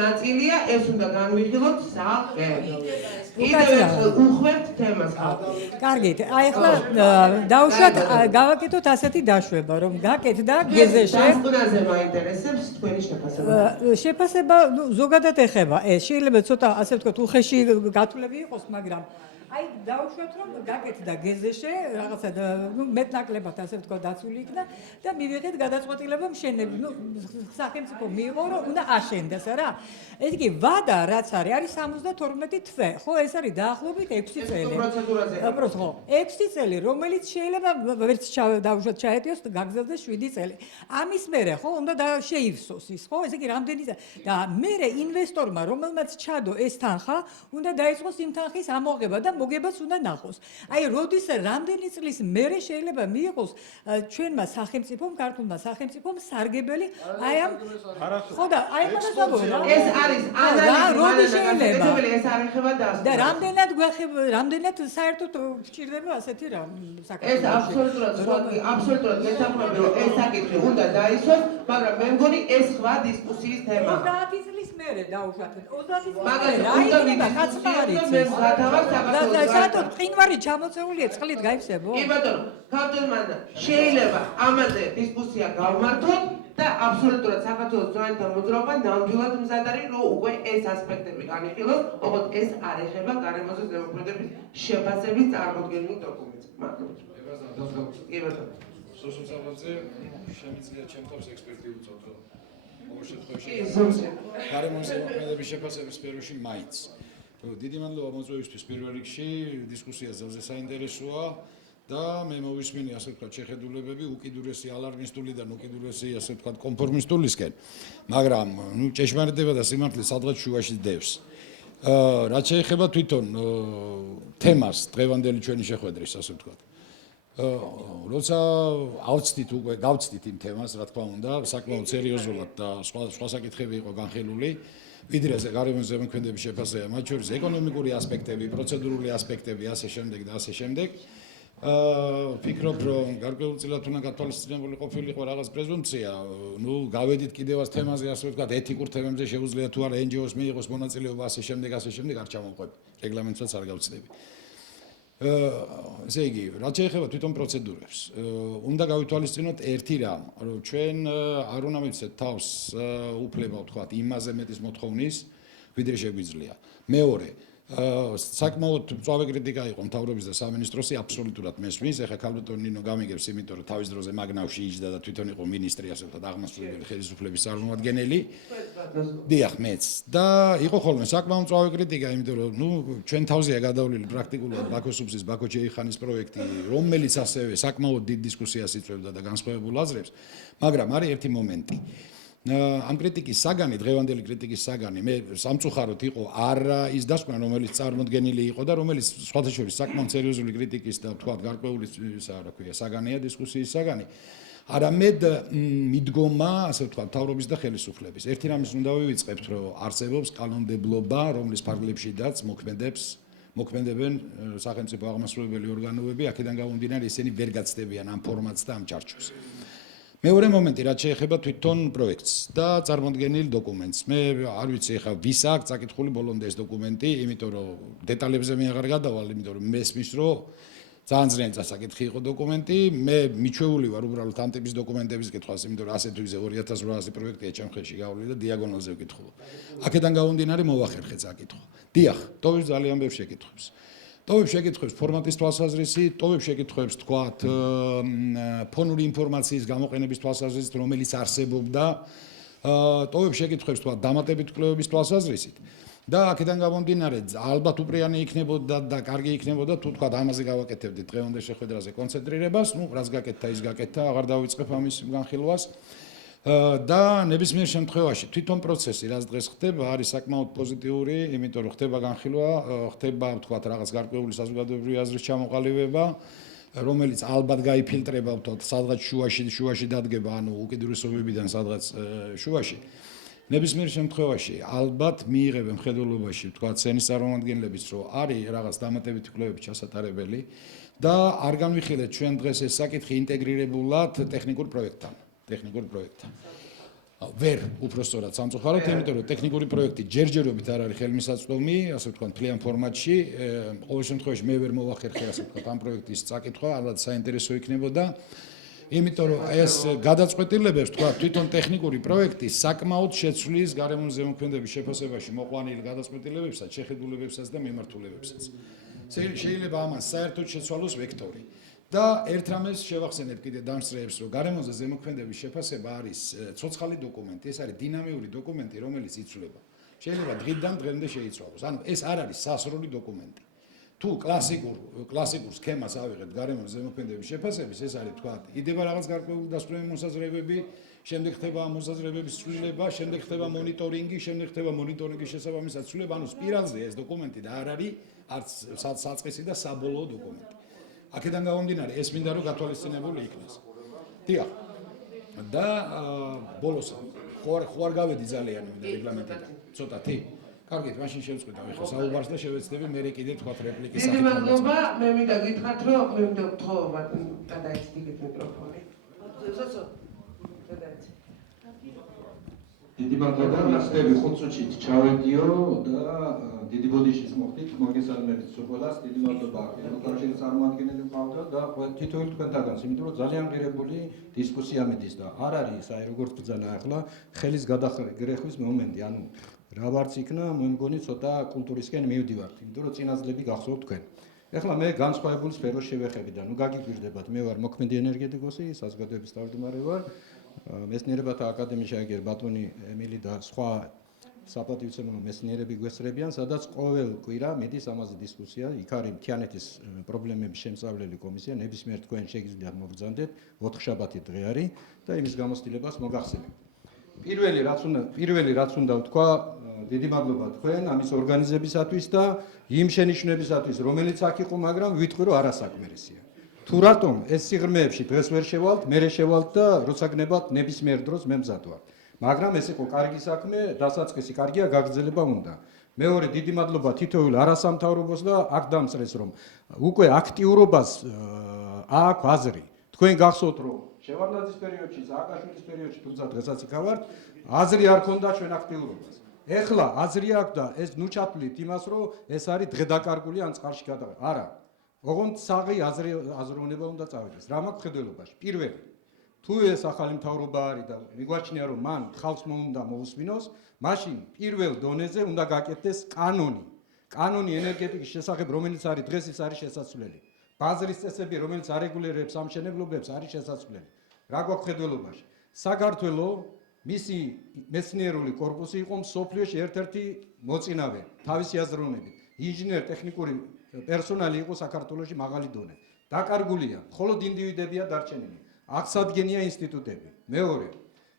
ნაწილია ეს უნდა განვიხილოთ სახე. კიდევ ერთხელ უხვევთ თემას. კარგით, აი ახლა დავუშვათ გავაკეთოთ ასეთი დაშვება, რომ გაკეთდა გეზეში. დასკვნაზე მაინტერესებს თქვენი შეფასება. შეფასება ზოგადად ეხება ეს. შეიძლება ცოტა ასე ვთქვათ, უხეში გათვლები იყოს, მაგრამ აი დავუშვათ რომ გაკეთდა გეზეში, რაღაცა მეტნაკლებად ასე ვთქვათ დაცული იქნა და მივიღეთ გადაწყვეტილება მშენები, სახელმწიფო მიიღო რომ უნდა აშენდეს რა. ეს იგი ვადა რაც არის 72 თვე, ხო ეს არის დაახლოებით 6 წელი. უბრალოდ ხო, 6 წელი, რომელიც შეიძლება ვერც დავუშვათ ჩაეტიოს გაგზავდეს 7 წელი. ამის მერე ხო უნდა შეივსოს ის, ხო? ეს იგი რამდენი და მერე ინვესტორმა რომელმაც ჩადო ეს თანხა, უნდა დაიწყოს იმ თანხის ამოღება და მოგებას უნდა ნახოს. აი, როდის რამდენი წლის მერე შეიძლება მიიღოს ჩვენმა სახელმწიფომ, ქართულმა სახელმწიფომ სარგებელი აი ამ ხო და აი ამას დავუშვათ. ეს არის ანალიზი, როდი შეიძლება ეს არ ეხება დასკვნას. და რამდენად საერთოდ ვჭირდება ასეთი რა საკითხი. ეს აბსოლუტურად გეთანხმები რომ ეს საკითხი უნდა დაისვას, მაგრამ მე მგონი ეს სხვა დისკუსიის თემა. 30 წლის მერე დავუშვათ. 30 წლის მაგას მერე უნდა რა კაცმარიც. მე ვათავარ და საერთოდ ყინვარი ჩამოწეულია წყლით გაიცებო. კი ბატონო, ქართულმა შეიძლება ამაზე დისკუსია გავმართოთ და აბსოლუტურად საქართველოს ძვენთა მოძრაობა ნამდვილად მზად არის, რომ უკვე ეს ასპექტები განიხილოს, ოღონდ ეს არ ეხება გარემოზე დემოკრატების შეფასების წარმოდგენილ დოკუმენტს. მადლობა. კი ბატონო. სოციალურზე შემიძლია ჩემთვის ექსპერტი უწოდო. ყოველ შემთხვევაში გარემოზე დემოკრატების შეფასების სფეროში მაინც. დიდი მადლობა მოწვევისთვის პირველ რიგში, დისკუსია ძალზე საინტერესოა და მე მოვისმინე ასე ვთქვათ შეხედულებები უკიდურესი ალარმისტულიდან უკიდურესი ასე ვთქვათ კონფორმისტულისკენ, მაგრამ ჭეშმარიტება და სიმართლე სადღაც შუაში დევს. რაც შეეხება თვითონ თემას, დღევანდელი ჩვენი შეხვედრის ასე ვთქვათ. როცა ავწდით უკვე გავწდით იმ თემას, რა თქმა უნდა, საკმაოდ სერიოზულად და სხვა საკითხები იყო განხილული. ვიდრე გარემოზე ზემოქმედების შეფასება, მათ შორის ეკონომიკური ასპექტები, პროცედურული ასპექტები, ასე შემდეგ და ასე შემდეგ. ვფიქრობ, რომ გარკვეულწილად უნდა გათვალისწინებული ყოფილიყო რაღაც პრეზუმპცია. გავედით კიდევ ამ თემაზე, ასე ვთქვათ, ეთიკურ თემებზე შეუძლია თუ არა NGO-ს მიიღოს მონაწილეობა, ასე შემდეგ, არ ჩამოვყვები. რეგლამენტსაც არ გავწდები. ესე იგი, რაც შეეხება თვითონ პროცედურებს, უნდა გავითვალისწინოთ ერთი რამ, რომ ჩვენ არ უნდა მივცეთ თავს უფლება, ვთქვათ, იმაზე მეტის მოთხოვნის, ვიდრე შეგვიძლია. მეორე, საკმაოდ მწვავე კრიტიკა იყო მთავრობის და სამინისტროსი აბსოლუტურად მესმის. ეხლა ქალბატონი ნინო გამიგებს, იმიტომ რომ თავის დროზე მაგნავში იჯდა და თვითონ იყო მინისტრი, ასე ვთქვათ, აღმასრულებელი ხელისუფლების წარმომადგენელი. დიახ, მეც. და იყო ხოლმე საკმაოდ მწვავე კრიტიკა, იმიტომ რომ ჩვენ თავზეა გადავლილი პრაქტიკულად ბაქო სუბსის, ბაქო ჯეიხანის პროექტი, რომელიც ასევე საკმაოდ დიდ დისკუსიას იწვევდა და განსხვავებულ აზრებს, მაგრამ არის ერთი მომენტი. ამ კრიტიკის საგანი, დღევანდელი კრიტიკის საგანი, მე სამწუხაროდ იყო არა ის დასკვნა, რომელიც წარმოდგენილი იყო და რომელიც სხვათა შორის საკმაოდ სერიოზული კრიტიკის და ვთქვათ გარკვეული საგანია, დისკუსიის საგანი. არამედ მიდგომა, ასე ვთქვათ, მთავრობის და ხელისუფლების. ერთი რამის უნდა ვივიწყებთ, რომ არსებობს კანონმდებლობა, რომლის ფარგლებშიდაც მოქმედებენ სახელმწიფო აღმასრულებელი ორგანოები, აქედან გამომდინარე ისინი ვერ გაცდებიან ამ ფორმატს და ამ ჩარჩოს. მეორე მომენტი, რაც შეეხება თვითონ პროექტს და წარმოდგენილ დოკუმენტს. მე არ ვიცი ახლა ვის აქვს წაკითხული ბოლომდე ეს დოკუმენტი, იმიტომ რომ დეტალებზე მე აღარ გადავალ, იმიტომ რომ მესმის რომ ძალიან ძნელი საკითხი იყო დოკუმენტი. მე მიჩვეული ვარ უბრალოდ ამ ტიპის დოკუმენტების კითხვას, იმიტომ რომ ასე თუ ისე 2800 პროექტია ჩემ ხელში გავლილი და დიაგონალზე ვკითხულობ. აქედან გამომდინარე მოვახერხე საკითხო. დიახ, ტოვებს ძალიან ბევრ შეკითხვებს. ტოვებს შეკითხვებს ფორმატის თვალსაზრისით, ტოვებს შეკითხვებს თქვათ ფონური ინფორმაციის გამოყენების თვალსაზრისით, რომელიც არსებობდა, ტოვებს შეკითხვებს თქვათ დამატებით კვლევების თვალსაზრისით. და აქედან გამომდინარე ალბათ უპრიანი იქნებოდა და კარგი იქნებოდა თუ თქვათ ამაზე გავაკეთებდით დღევანდელ შეხვედრაზე კონცენტრირებას, რაც გაკეთდა ის გაკეთდა, აღარ დავიწყებ ამის განხილვას. და ნებისმიერ შემთხვევაში თვითონ პროცესი რაც დღეს ხდება არის საკმაოდ პოზიტიური, იმიტომ რომ ხდება განხილვა, ხდება თქვათ რაღაც გარკვეული საზოგადოებრივი აზრის ჩამოყალიბება, რომელიც ალბათ გაიფილტრება ვთქვათ სადღაც შუაში დადგება, ანუ უკიდურესობებიდან სადღაც შუაში. ნებისმიერ შემთხვევაში ალბათ მიიღებენ მხედველობაში ვთქვათ სცენის წარმომადგენლების, რომ არის რაღაც დამატებითი კვლევები ჩასატარებელი და არ განვიხილეთ ჩვენ დღეს ეს საკითხი ინტეგრირებულად ტექნიკურ პროექტთან. ვერ უпростоრად სამწუხაროდ, იმიტომ რომ ტექნიკური პროექტი ჯერჯერობით არ არის ხელმისაწვდომი, ასე ვთქვათ, მთლიან ფორმატში. ყოველ შემთხვევაში მე ვერ მოვახერხე, ასე ვთქვათ, ამ პროექტის წაკითხვა, ალბათ საინტერესო იქნებოდა. იმიტომ რომ ეს გადაწყვეტილებებს, თქვა, თვითონ ტექნიკური პროექტი საკმაოდ შეცვლის გარემოს ზემოქმედების შეფასებაში მოყვანილ გადაწყვეტილებებსაც, შეხედულებებსაც და მიმართულებებსაც. შეიძლება ამას საერთოდ შეცვალოს ვექტორი. და ერთ რამეს შევახსენებ კიდე დამსწრეებს, რომ გარემოზე ზემოქმედების შეფასება არის ცოცხალი დოკუმენტი, ეს არის დინამიური დოკუმენტი, რომელიც იცვლება. შეიძლება დღიდან დღემდე შეიცვალოს. ანუ ეს არ არის სასრული დოკუმენტი. თუ კლასიკურ სქემას ავიღებთ გარემოს ზემოქმედების შეფასების, ეს არის თქვა, იდება რაღაც გარკვეული დასკვნელი მოსაზრებები, შემდეგ ხდება ამ მოსაზრებების ცვლილება, შემდეგ ხდება მონიტორინგი, შემდეგ ხდება მონიტორინგის შესაბამისად ცვლილება, ანუ სპირალზეა ეს დოკუმენტი და არ არის არც საწყისი და საბოლოო დოკუმენტი. აქედან გამომდინარე, ეს მინდა რომ გათვალისწინებული იქნას. დიახ. და ბოლოს ხო არ გავედი ძალიან რეგლამენტიდან. ცოტათი. კარგით, მაშინ შევწყვეტავ ახლა საუბარს და შევეცდები მე კიდე თქვა რეპლიკის დიდი მადლობა, მე მინდა გითხრათ, რომ მე მინდა გთხოვოთ გადაიცდით მიკროფონი. ზოცო. გადაიცდით. დიდი მადლობა, ნახტები 5 წუთით ჩავედიო და დიდი ბოდიშის მოხდით, მოგესალმებით ყველას, დიდი მადლობა კავშირის წარმომადგენლები მყავდა და თითოეულ თქვენთაგანს, იმიტომ რომ ძალიან ღირებული დისკუსია მიდის და არ არის აი როგორც ბრძანა ახლა ხელის გადაგრეხვის მომენტი, ანუ რა ვარც იქნა, მე მგონი ცოტა კულტურისკენ მივდივართ, იმიტომ რომ წინასწლები გახსოვთ თქვენ. ეხლა მე განსხვავებულ სფეროს შევეხები და ნუ გაგიგვირდებათ, მე ვარ მოქმედი ენერგეტიკოსი, საზოგადოების თავმჯდომარე ვარ, მეცნიერებათა აკადემიაში აგერ ბატონი ემილი და სხვა საპატივცემულო მეცნიერები გვესწრებიან, სადაც ყოველ კვირა მიდის ამაზე დისკუსია, იქ არის მთიანეთის პრობლემების შემსწავლელი კომისია, ნებისმიერ თქვენ შეგიძლიათ მოგბრძანდეთ, 4 შაბათი დღე არის და იმის გამოცდილებას მოგახსენებთ. პირველი რაც უნდა ვთქვა, დიდი მადლობა თქვენ ამის ორგანიზებისათვის და იმ შენიშვნებისათვის, რომელიც აქ იყო, მაგრამ ვიტყვი რომ არასაკმარისია. თუ რატომ ეს სიღრმეებში დღეს ვერ შევალთ, მე შევალთ და როცა გნებავთ ნებისმიერ დროს მე მზად ვარ. მაგრამ ეს იყო კარგი საქმე, დასაწყისი კარგია, გაგრძელება უნდა. მეორე დიდი მადლობა თითოეულ არასამთავრობოს და აქ დამწრეს რომ უკვე აქტიურობას აქვს აზრი. თქვენ გახსოვთ რომ შევარდნაძის პერიოდში, სააკაშვილის პერიოდში, თუმცა დღესაც იქ ვართ, აზრი არ ქონდა ჩვენ აქტიურობას. ეხლა აზრი აქვს და ეს ნუ ჩათვლით იმას რომ ეს არის დღედაკარგული ან წყალში გადაღება. არა. ოღონდ საღი აზროვნება უნდა წავიდეს. რა მაქვს ხედველობაში? პირველი თუ ეს ახალი მთავრობა არის და მიგვაჩნია რომ მან ხალხს უნდა მოусმინოს, მაშინ პირველ დონეზე უნდა გაკეთდეს კანონი ენერგეტიკის შესახებ, რომელიც არის დღეს ის არის შესაძლებელი. ბაზრის წესები, რომელიც არეგულირებს სამშენებლობებს, არის შესაძლებელი. რა გვაქვს ხედველობაში? საქართველო მისი მეცნიერული კორპუსი იყო მსოფლიოში ერთ-ერთი მოწინავე თავისი აზროვნებით. ინჟინერ-ტექნიკური პერსონალი იყო საქართველოში მაღალი დონე. დაკარგულია, მხოლოდ ინდივიდებია დარჩენილი. აღსადგენია ინსტიტუტები. მეორე,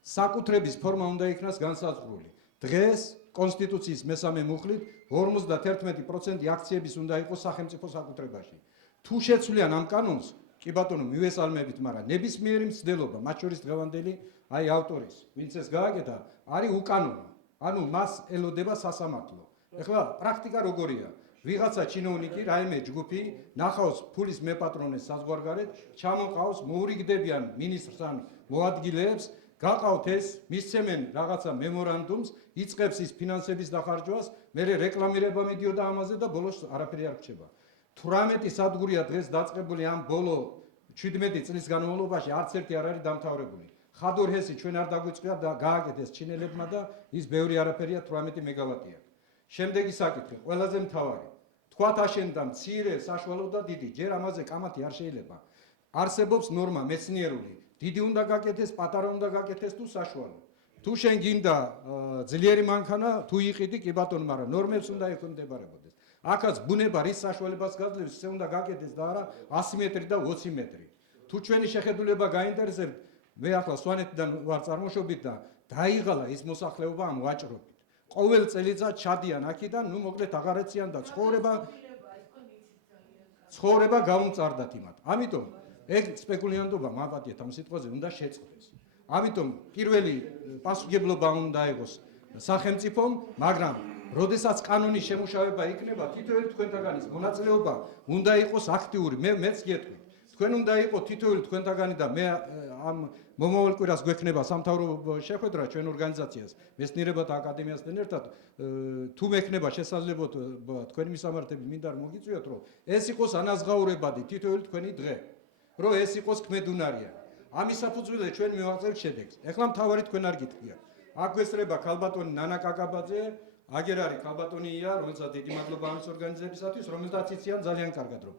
საკუთრების ფორმა უნდა იქნას განსაზღვრული. დღეს კონსტიტუციის მესამე მუხლით 51% აქციების უნდა იყოს სახელმწიფო საკუთრებაში. თუ შეცვლიან ამ კანონს, კი ბატონო, მივესალმებით, მაგრამ ნებისმიერი მცდელობა, მათ შორის დღევანდელი აი ავტორის, ვინც ეს გააკეთა, არის უკანონო. ანუ მას ელოდება სასამართლო. ეხლა პრაქტიკა როგორია? ვიღაცა ჩინოვნიკი, რაიმე ჯგუფი, ნახავს ფულის მეპატრონეს საზღვარგარეთ, ჩამოყავს, მოურიგდებიან მინისტრს ან მოადგილეებს, გაყავთ ეს, მისცემენ რაღაცა მემორანდუმს, იწყებს ის ფინანსების დახარჯვას, მერე რეკლამირება მიდიოდა ამაზე და ბოლოს არაფერი არ რჩება. 18 სადგურია დღეს დაწყებული ამ ბოლო 17 წლის განმავლობაში, არც ერთი არ არის დამთავრებული. ხადორ ჰესი ჩვენ არ დაგვიწყია და გააკეთეს ჩინელებმა და ის ბევრი არაფერია 18 მეგავატია. შემდეგი საკითხი, ყველაზე მთავარი. თქვათ აშენდა მცირე, საშუალო და დიდი, ჯერ ამაზე კამათი არ შეიძლება. არსებობს ნორმა მეცნიერული, დიდი უნდა გაკეთეს, პატარა უნდა გაკეთეს თუ საშუალო. თუ შენ გინდა ძლიერი მანქანა, თუ იყიდი, კი ბატონო, მაგრამ ნორმებს უნდა ექვემდებარებოდეს. აქაც ბუნება რის საშუალებას გაძლევს, ისე უნდა გაკეთეს და არა 100 მეტრი და 20 მეტრი. თუ ჩვენი შეხედულება გაინტერესებთ, მე ახლა სვანეთიდან ვარ წარმოშობით და დაიღალა ის მოსახლეობა ამ ვაჭრობით. ყოველ წელიწად ჩადიან აქიდან, ნუ მოკლედ აღარ ეციან და ცხოვრება გაუმწარდათ იმათ. ამიტომ ეგ სპეკულიანტობა მაპატიეთ ამ სიტყვაზე უნდა შეწყდეს. ამიტომ პირველი პასუხისმგებლობა უნდა იყოს სახელმწიფომ, მაგრამ როდესაც კანონის შემუშავება იქნება, თითოეული თქვენთაგანის მონაწილეობა უნდა იყოს აქტიური. მეც გეტყვით. თქვენ უნდა იყოს თითოეული თქვენთაგანი და მე ამ მომავალ კვირას გვექნება სამთავრობო შეხვედრა ჩვენ ორგანიზაციას მეცნიერებათა აკადემიასთან ერთად თუ მექნება შესაძლებლობა თქვენი მისამართები მინდა რომ მოგიწვიოთ რომ ეს იყოს ანაზღაურებადი თითოეული თქვენი დღე რომ ეს იყოს ქმედუნარიანი ამის საფუძველზე ჩვენ მივაღწევთ შედეგს ეხლა მთავარი თქვენ არ გითხრია აქ გვესწრება ქალბატონი ნანა კაკაბაძე აგერ არის ქალბატონი ია რომელსაც დიდი მადლობა ამის ორგანიზებისათვის რომელსაც იციან ძალიან კარგად რომ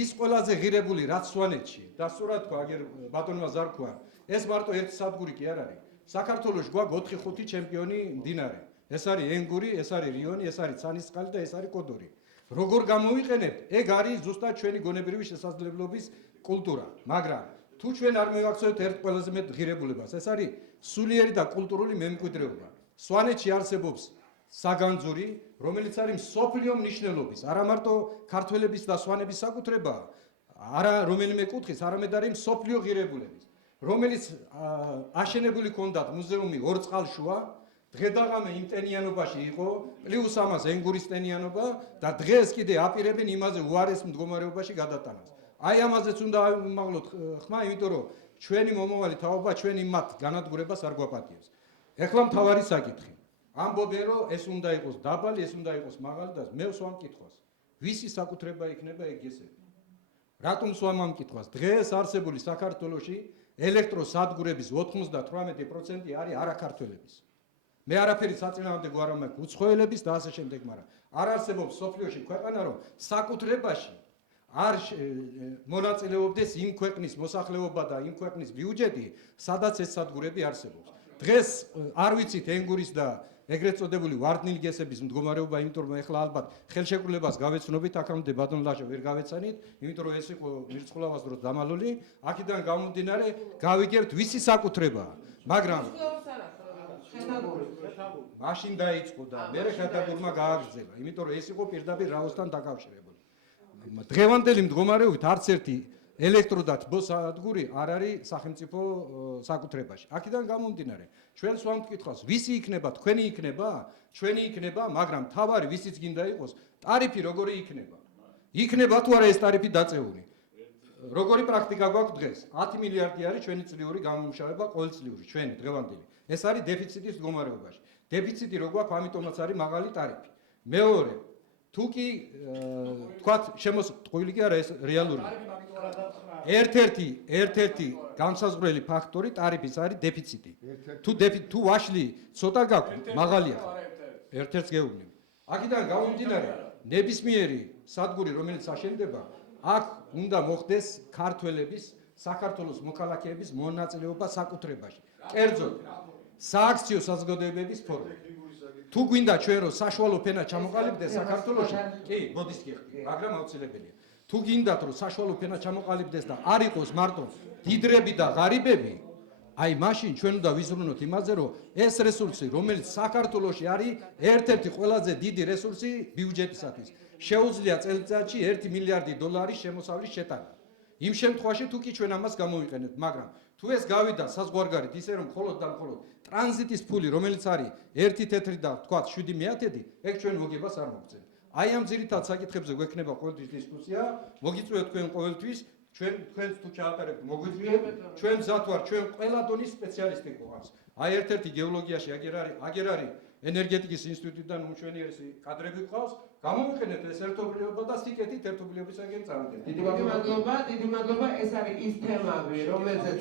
ის ყველაზე ღირებული რაც სვანეთში და სწორად თქვა აგერ ბატონმა ზარქვა ეს მარტო ერთი სადგური კი არ არის საქართველოში გვაქვს 4-5 ჩემპიონი მდინარე ეს არის ენგური ეს არის რიონი ეს არის ცანისწყალი და ეს არის კოდორი როგორ გამოვიყენებთ ეგ არის ზუსტად ჩვენი გონებრივი შესაძლებლობის კულტურა მაგრამ თუ ჩვენ არ მივაქცევთ ერთ ყველაზე მეტ ღირებულებას ეს არის სულიერი და კულტურული მემკვიდრეობა სვანეთში არსებობს საგანძური რომელიც არის მსოფლიო მნიშვნელობის არა მარტო ქართველების და სვანების საკუთრებაა არა რომელიმე კუთხის არამედ არის მსოფლიო ღირებულების რომელიც აშენებული ჰქონდათ მუზეუმი ორ წყალშუა დღედაღამე იმ ტენიანობაში იყო პლუს ამას ენგურის ტენიანობა და დღეს კიდე აპირებენ იმაზე უარეს მდგომარეობაში გადატანას აი ამაზეც უნდა ავიმაღლოთ ხმა იმიტომ რომ ჩვენი მომავალი თაობა ჩვენ იმ მათ განადგურებას არ გვაპატიებს ეხლა მთავარი საკითხი ამბობენ რომ ეს უნდა იყოს დაბალი ეს უნდა იყოს მაღალი და მე ვსვამ კითხვას ვისი საკუთრება იქნება ეგ გესები რატომ ვსვამ ამ კითხვას დღეს არსებული საქართველოში ელექტროსადგურების 98% არის არაქართველების მე არაფერი საწინააღმდეგო არ მაქვს უცხოელების და ასე შემდეგ მაგრამ არ არსებობს სოფლიოში ქვეყანა რომ საკუთრებაში არ მონაწილეობდეს იმ ქვეყნის მოსახლეობა და იმ ქვეყნის ბიუჯეტი სადაც ეს სადგურები არსებობს დღეს არ ვიცით ენგურის და ეგრეთ წოდებული ვარდნილგესების მდგომარეობა იმიტომ რომ ეხლა ალბათ ხელშეკრულებას გავეცნობით აქამდე ბატონ ლაშა ვერ გავეცანით იმიტომ რომ ეს იყო მირცხულავას დროს დამალული აქედან გამომდინარე გავიგებთ ვისი საკუთრებაა მაგრამ მაშინ დაიწყო და მე ხეთაგურმა გააგრძელა იმიტომ რომ ეს იყო პირდაპირ რაოსთან დაკავშირებული დღევანდელი მდგომარეობით არც ერთი ელექტრო და თბო სადგური არ არის სახელმწიფო საკუთრებაში. აქედან გამომდინარე, ჩვენ სვამთ კითხვას, ვისი იქნება, თქვენი იქნება, ჩვენი იქნება, მაგრამ თავარი ვისიც გინდა იყოს, ტარიფი როგორი იქნება? იქნება თუ არა ეს ტარიფი დაწეული? როგორი პრაქტიკა გვაქვს დღეს? 10 მილიარდი არის ჩვენი წლიური გამომუშავება ყოველწლიური, ჩვენი დღევანდელი. ეს არის დეფიციტის მდგომარეობაში. დეფიციტი რო გვაქვს, ამიტომაც არის მაღალი ტარიფი. მეორე, თუ კი თქვათ შემოსწყვილი კი არა ეს რეალურია. ერთ-ერთი განსაზღვრელი ფაქტორი ტარიფის არის დეფიციტი. თუ ვაშლი ცოტა გაქვს, მაღალია. ერთ-ერთს გეუბნები. აქედან გამომდინარე, ნებისმიერი სადგური, რომელიც აშენდება, აქ უნდა მოხდეს ქართველების, საქართველოს მოქალაქეების მონაწილეობა საკუთრებაში. კერძოდ, სააქციო საზოგადოებების ფორუმი. თუ გვინდა ჩვენ რომ საშუალო ფენა ჩამოყალიბდეს საქართველოში, კი, მოდის გიხდი, მაგრამ აუცილებელია. თუ გინდათ რომ საშუალო ფენა ჩამოყალიბდეს და არ იყოს მარტო დიდრები და ღარიბები, აი მაშინ ჩვენ უნდა ვიზრუნოთ იმაზე, რომ ეს რესურსი, რომელიც საქართველოში არის ერთ-ერთი ყველაზე დიდი რესურსი ბიუჯეტისათვის, შეუძლია წელიწადში 1 მილიარდი დოლარის შემოსავლის შეტანა. იმ შემთხვევაში თუ კი ჩვენ ამას გამოვიყენებთ, მაგრამ თუ ეს გავიდა საზღვარგარეთ ისე რომ მხოლოდ და მხოლოდ ტრანზიტის ფული, რომელიც არის 1 თეთრი და თქვათ 7 მეათედი, ეგ ჩვენ მოგებას არ მოგწევთ. აი ამ ძირითად საკითხებზე გვექნება ყოველთვის დისკუსია, მოგიწვევთ თქვენ ყოველთვის, თქვენ თუ ჩაატარებთ მოგვიწვიეთ, ჩვენ მზად ვართ, ჩვენ ყველა დონის სპეციალისტი გვყავს. აი ერთ-ერთი გეოლოგიაში აგერ არის ენერგეტიკის ინსტიტუტიდან უმშვენიერესი კადრები გვყავს, გამოვიყენეთ ეს ერთობლიობა და სიკეთით ერთობლიობისაგან წავიდეთ. დიდი მადლობა, ეს არის ის თემები, რომელზეც